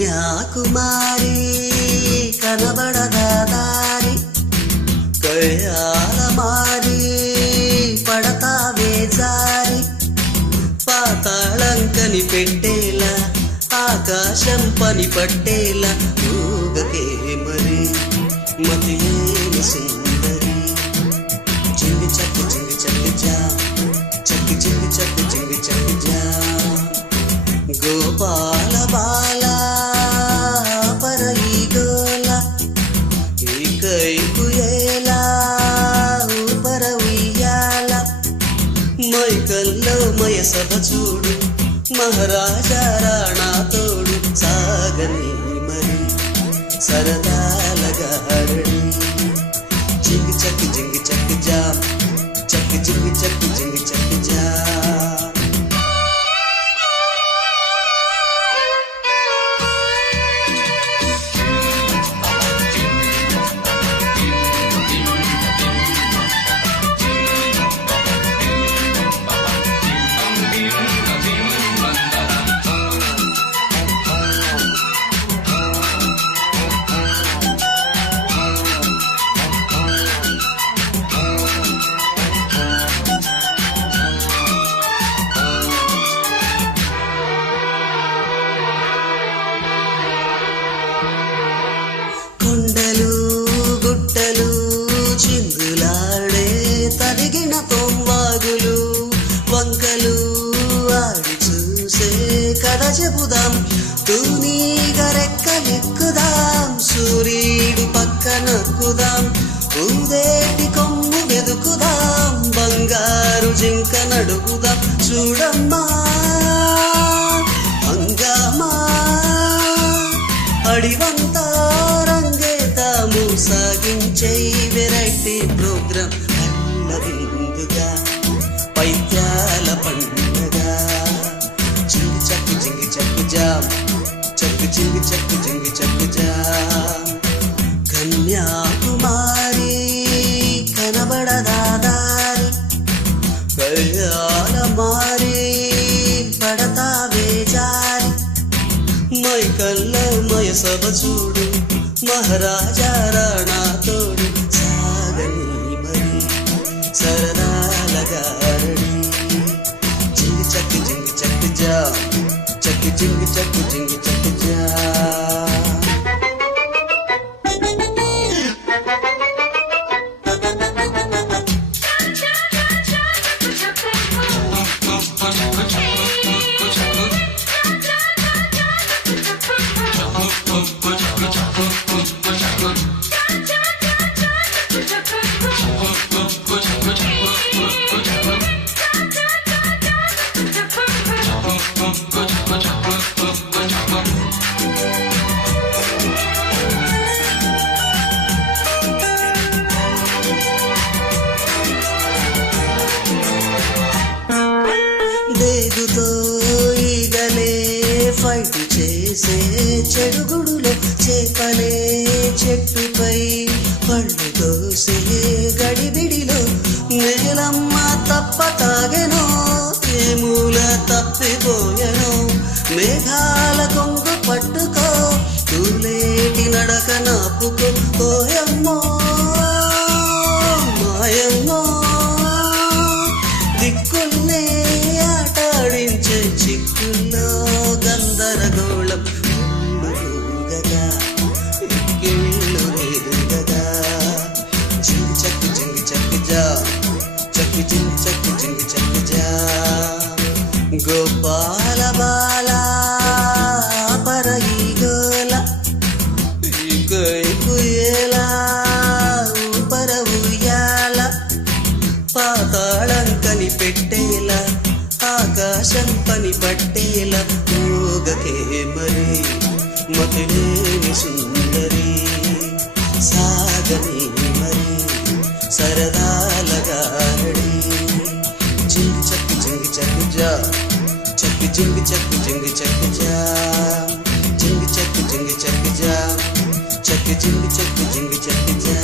కన్యాకుమారి కనబడదా దారి కయ్యాల మారి పడతావే జారి పాతాళం కనిపెట్టేలా ఆకాశం పని పట్టేలా ఊగకే మరి మతిలేని సుందరి చింగి చక్కి జా చక్కి చింగి జా గోపాల బాల పరయి గోల ఈకైపు ఏలా ఊపర ఉయ్యాల మైకల్లో మయ సభ చూడు మహారాజా రాణా తోడు సాగని మరి సరదాల గారడి చింగి చక్కి జా చక్కి చింగి జా కొండలు గుట్టలు చిందులాడే తరిగిన తొంవాగులు వంకలు ఆడి చూసే కథ చెబుదాం తూనీగరెక్కలెక్కుదాం సూర్యుడు పక్కనక్కుదాం ఊదేటి కొమ్ము వెదుకుదాం బంగారు జింక నడుగుదాం చూడమ్మా హంగామా అడివంతా రంగేతాము సాగించే వెరైటీ ప్రోగ్రాం అల్లవిందుగా పైత్యాల పండుగ చింగి చక్కి జా చక్కి జా కన్యాకుమారి కనబడదా దారి కయ్యాల మారి పడతావే జారి మైకల్లో మయ సభ చూడు మహారాజా రాణా తోడు సాగని మరి సరదాల గారడి చింగి చక్కి జా చక్కి చింగి జా దేగుతో ఈగలే ఫైట్ చేసే చెడుగుడులో చేపలే చెట్టుపై పళ్ళు దోసే గడిబిడిలో నేలమ్మ తప్ప తాగెనో ఏ మూల తప్పిపోయెనో మేఘాల కొంగు పట్టుకో తూలేటి నడక నాపుకో ఓయమ్మో మాయమ్మో దిక్కుల్నే ఆటాడించే చిక్కుల్లో గందరగోళం ఊగగా ఇక్కిళ్ళు రేగగా చింగి చక్కి జా చక్కి జా గోపాల బాల పరయి గోల ఈకైపు ఏలా ఇలా ఊగకే మరి మతిలేని సుందరి సాగని మరి సరదాలగా రెడీ జింగి చక్కి జింగి చక్కి జా చక్కి జింగి చక్కి జింగి చక్కి జా జింగి చక్కి జింగి చక్కి జా చక్కి జింగి చక్కి జింగి చక్కి జా